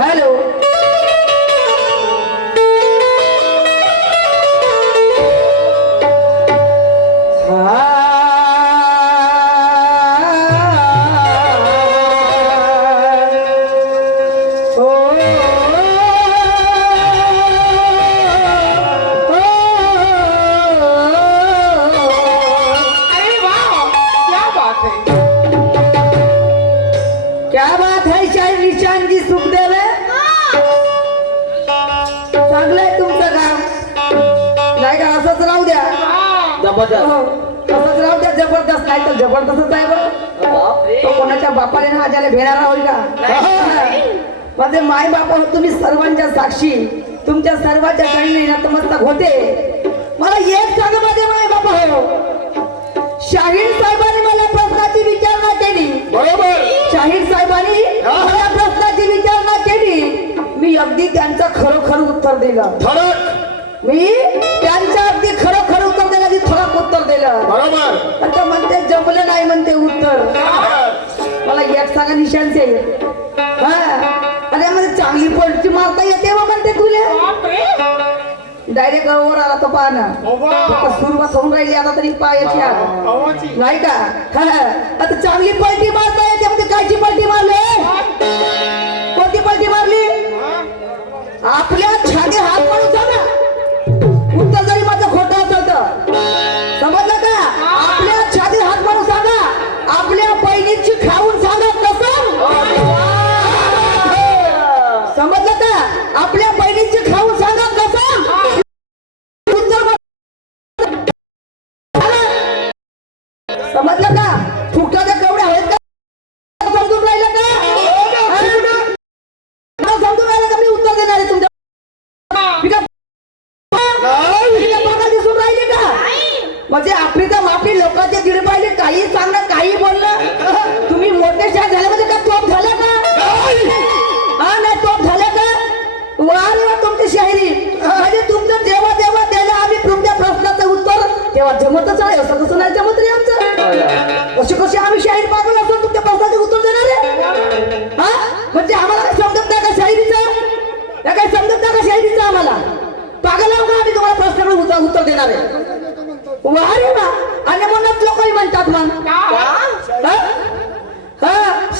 Hello जबरदस्त नाही तर जबरदस्तच आहे बरं. तो कोणाच्या बापाने ना आजाला भेणारा होईल का? माझे माय बापा तुम्ही सर्वांच्या साक्षी तुमच्या सर्वांच्या काही नतमस्तक होते. मला एक सांगा माझे माय बापा हो, शाहीर साहेबांनी मला प्रश्नाची विचारणा केली. बरोबर, शाहीर साहेबांनी मला प्रश्नाची विचारणा केली. मी अगदी त्यांचं खरोखर उत्तर दिलं. मी त्यांच्या अगदी खरोखर उत्तर दिलं, की थोडं उत्तर दिलं. बरोबर, आता म्हणते जमलं नाही म्हणते उत्तर. मला एक सांगा निशांचे हा अरे म्हणजे चांगली पलटी मारता येते व म्हणते तुला. डायरेक्ट वर आला तो पाहना सुरुवात होऊन राहिली आता तरी पायाची नाही का. आता चांगली पलटी मारता येते म्हणजे कायची पलटी मारली? कोणती पलटी मारली? आपल्या छाती हात मारून सांगा उत्तर जरी माझं खोटं असेल तर. समजलं का? आपल्या छाती हात मारून सांगा, आपल्या बहिणीची खाऊन सांगा कसं. समजलं का? आपल्या बहिणीची खाऊन सांगा कसं. उत्तर समजलं का? फुटाच्या केवढ्या आहेत का? समजून राहिलं का? समजून राहिलं का? मी उत्तर देणार आहे तुमच्या दिसून राहिली का? म्हणजे आपली तर माफी लोकांचे दीड पाहिले काही सांगणं काही बोलणं. तुम्ही मोठे शाह झाले म्हणजे का तोप झाला का? हा नाही तोप झाला का? वा तुमची शाहिरी म्हणजे तुमचं जेव्हा जेव्हा द्यायला आम्ही तुमच्या प्रश्नाचं उत्तर तेव्हा जमतच आहे. असं कसं नाही जमत रे आमचं. कशी कशी आम्ही शाहीर पागल असतो तुमच्या प्रश्नाचे उत्तर देणार आहे. हा म्हणजे आम्हाला काही समजत नाही का शाहिरीचं? काही समजत नाही का शाहिरीचं? आम्हाला पागल आहो का आम्ही तुम्हाला प्रश्नाला उत्तर देणार आहे? वा रे वा. आणि म्हणूनच लोकही म्हणतात मग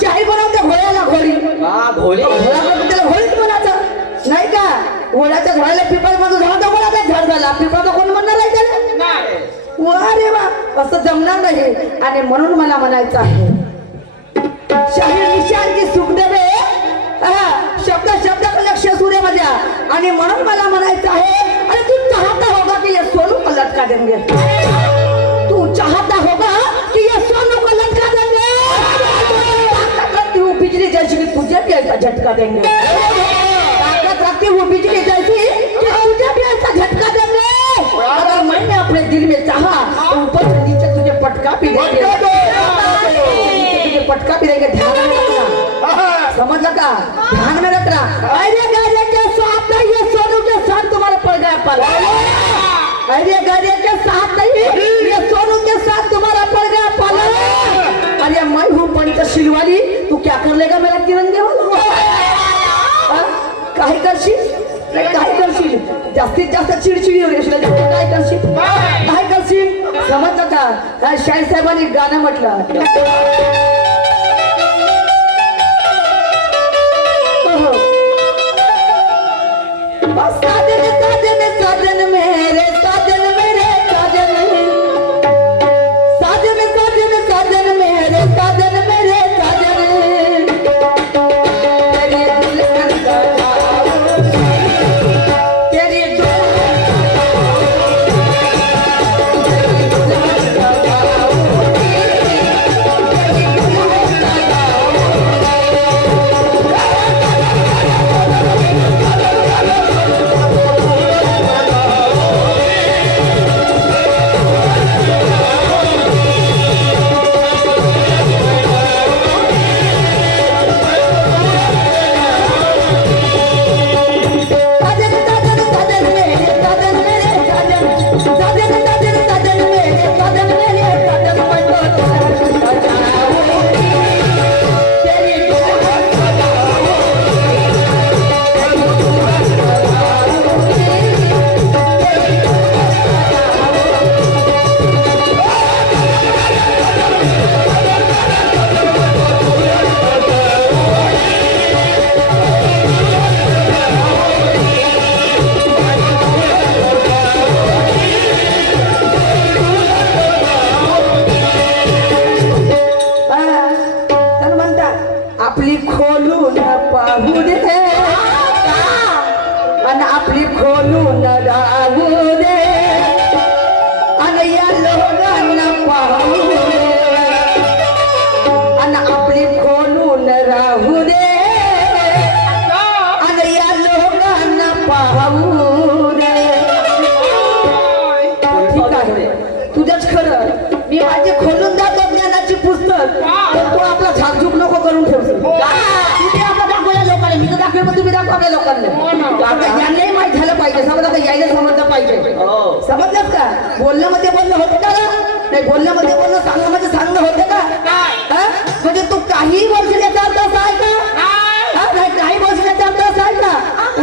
शाही बनवते घोड्याला घोडी. त्याला घोडीच म्हणायचं नाही का? घोड्याच्या घोड्याला पिपळ मधून झाला तर घोड्याचा झाड झाला. पिपळाचा कोण म्हणणार आहे त्याला? वा रे वा. असं जमणार नाही. आणि म्हणून मला म्हणायचं आहे शाहीर निशांची सुख देवे शब्द शब्द लक्ष सूर्य माझ्या. आणि म्हणून मला म्हणायचं आहे अरे तू चाहता होगा कि ये सोनू को लटका देंगे. तू चाहता होगा कि ये सोनू को लटका देंगे. ताकत रखती हूँ बिजली जैसी कि तुझे भी ऐसा झटका देंगे. ताकत रखती हूँ बिजली जैसी कि तुझे भी ऐसा झटका देंगे. अगर मैंने अपने दिल में चाहा तो ऊपर से नीचे तुझे पटका भी देंगे. तुझे पटका भी देंगे. ध्यान में रखना. समझ का? ध्यान में रखना. अरे गाजे के साथ नहीं ये सोनू के साथ तुम्हारा पड़ गया पाला. अरे गाजे के साथ नहीं ये सोनू के साथ तुम्हारा पड़ गया पाला. अरे मैं हूँ पंचशील वाली. तू क्या कर लेगा मेरा तिरंगे वाला? काय करशील? काय करशील? जास्तीत जास्त चिडचिडी होईल. काय करशील? काय करशील? समजलं का? शाहीर साहेबांनी गाणं म्हटलं साजन साजन मेरे साजन मेरे साजन साजन साजन साजन मेरे साजन मेरे साजन. तेरी दुल्हन का तेरी दुल्हन का आपली खोलून पाहू दे आणि आपली खोलून राहू दे आणि या लोकांना पाहू दे आणि आपली खोलून राहू दे आणि या लोकांना पाहू दे. ठीक आहे तुझंच खरं. मी माझी खोलून जातो ज्ञानाची पुस्तक तर तू आपला झाकझूक नको करून ठेवतो. तुम्ही आपला दाखवल्या लोकांना मी तर दाखवेल पण तुम्ही दाखवा आपल्या लोकांना. यांनाही माहीत झालं पाहिजे समजा का यायला समजलं पाहिजे. समजलं का बोलण्यामध्ये बोलणं होतं का नाही बोलण्यामध्ये बोलणं सांगण्यामध्ये सांगणं होतं का. म्हणजे तू काही बोलण्याचा अर्थ असा आहे का नाही काही बोलण्याचा अर्थ असा आहे का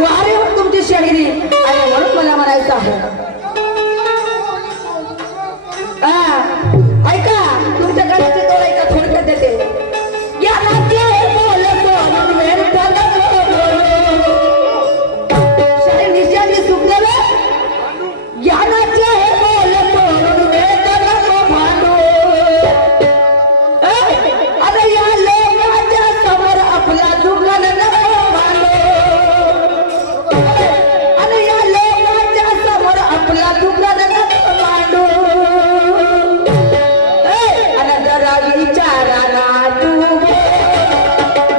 वारे होत तुमची शाहिरी आणि म्हणून मला म्हणायचं आहे. ऐका तुमच्या गाण्याची तोड ऐका थोडक्यात देते. निश्चयाने सुकलेलं ज्ञानाचे बोल तोडून वेदना भांडू. अरे या लोकांच्या समोर आपला दुकान नको भांडू. अरे या लोकांच्या समोर आपला दुकान नको भांडू. विचाराना तू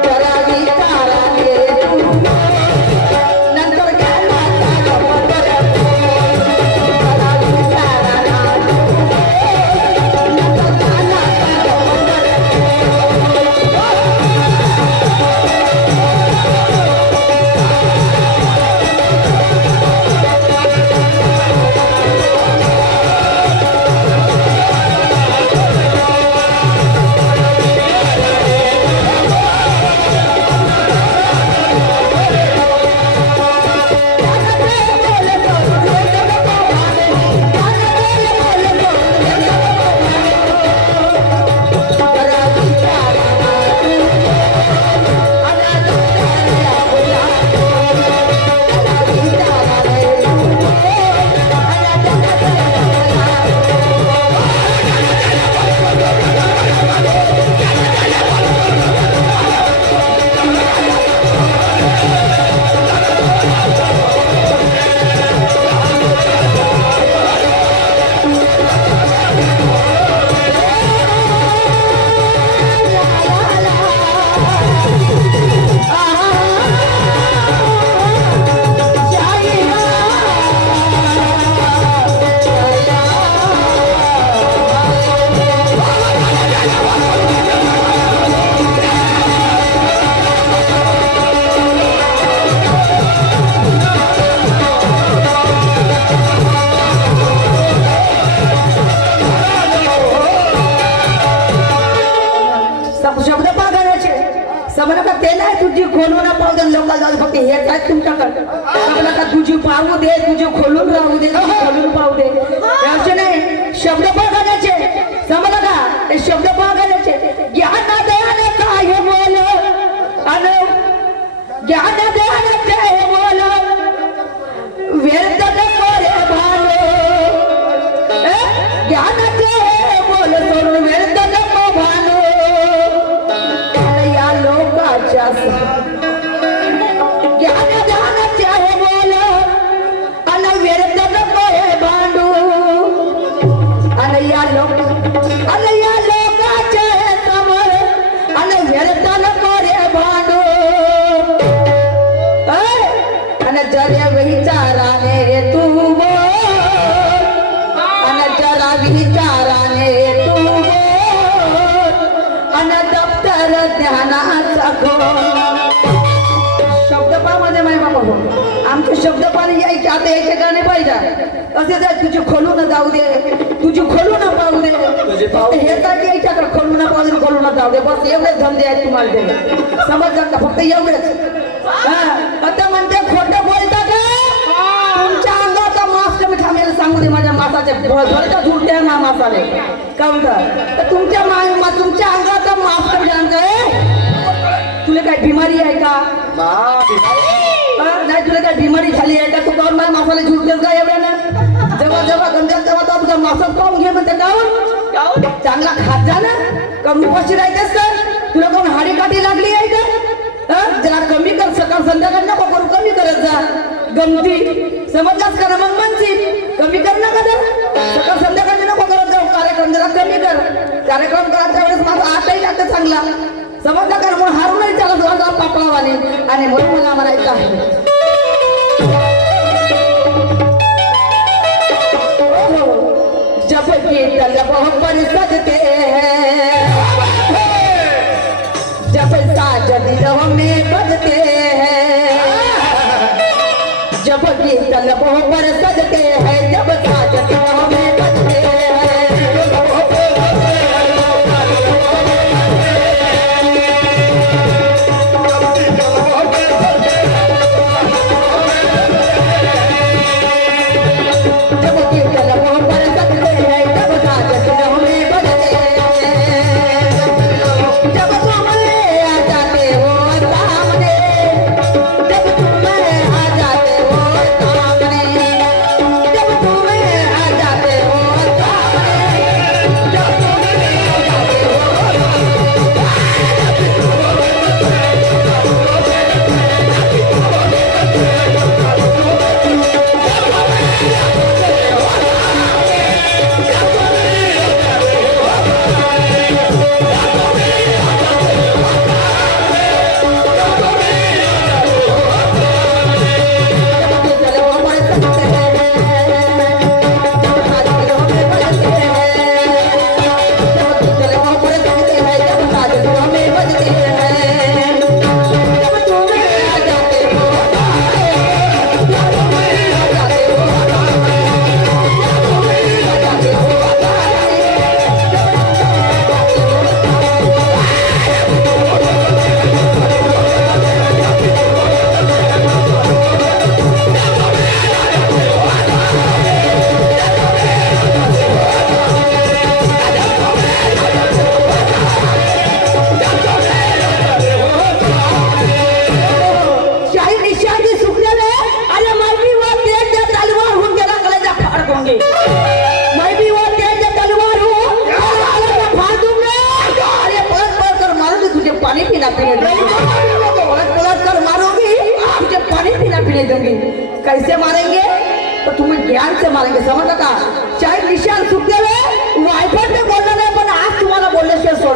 जरा विचाराने तू नंतर ज्ञानाचा जरा विचाराना तू नंतर ज्ञानाचा शब्द पागायचे समजा का ते नाही तुझी खोलून पाहू दे लोकांना जाऊ फक्त हेच आहे तुमच्याकडे. समजा का तुझी पाहू दे तुझी खोलून राहू दे तुझी खोलून पाहू दे याचे नाही शब्द पागायचे. समजा का ते शब्द पागायचे ज्ञान देणे काय बोल आणि ज्ञान देणे काय बोल व्यर्थ नको रे भालो. ज्ञान दे बोल सोडून व्यर्थ नको भालो. ज्ञान ध्यानाचे आहे बोल आणि व्यर्थ नको हे भांडू. आणि या लोकाचे समोर आणि व्यर्थ नको रे भांडू. आणि जरा विचाराने तू बोल आणि जरा विचाराने तू बोल आणि दप्तर ध्यानाचा खोल. शब्दपामध्ये माय बाबा हो आमचे शब्दपाल यायचे आता यायचे का नाही पाहिजे असे जाय तुझी खोलून जाऊ दे तुझी खोलून पाहू दे हे काय यायच्याकडे खोलून पाहू दे खोलून जाऊ दे बस एवढेच धंदे आहेत तुम्हाला ते समजतात का फक्त एवढेच. आता म्हणते खोटं बोलता का तुमच्या अंगाचा मास मी थांबेल सांगू दे माझ्या मासाचे भरच्या झुलत्या ना मासाले का म्हणतात तुमच्या अंगाचा मास कमी आहे. तुला काय बिमारी आहे का नाही तुला काय बिमारी झाली आहे का तू काऊन माझ्या मासाला झुलतेस का एवढ्यानं जेव्हा जेव्हा गंजात तेव्हा तुझा मासाच पाहून घे म्हणते काऊन चांगला खात जा ना का उपाशी राहतेस का तुला कोण हाडी काठी लागली आहे का? जरा कमी कर, सकाळ संध्याकाळ नको करू, कमी करत जा गमती, समजलास का? मग म्हणची कमी कर ना का जर सकाळ संध्याकाळी नको करत जाऊ कार्यक्रम, जरा कमी कर. कार्यक्रम करायच्या वेळेस माझा आताही लागतं चांगला, समजला का? म्हणून हारूनही चालत माझा पापळावाने, आणि म्हणून मला म्हणायचं आहे जब की तलब पर सजते हैं, जब साजन दिलों में बजते हैं, जब की तलब पर सजते हैं, जब साजन दिलों में बजते हैं. कैसे मारेंगे? तो तुम्हें ज्ञान से मारेंगे, समझ का? चाहे निशान सुख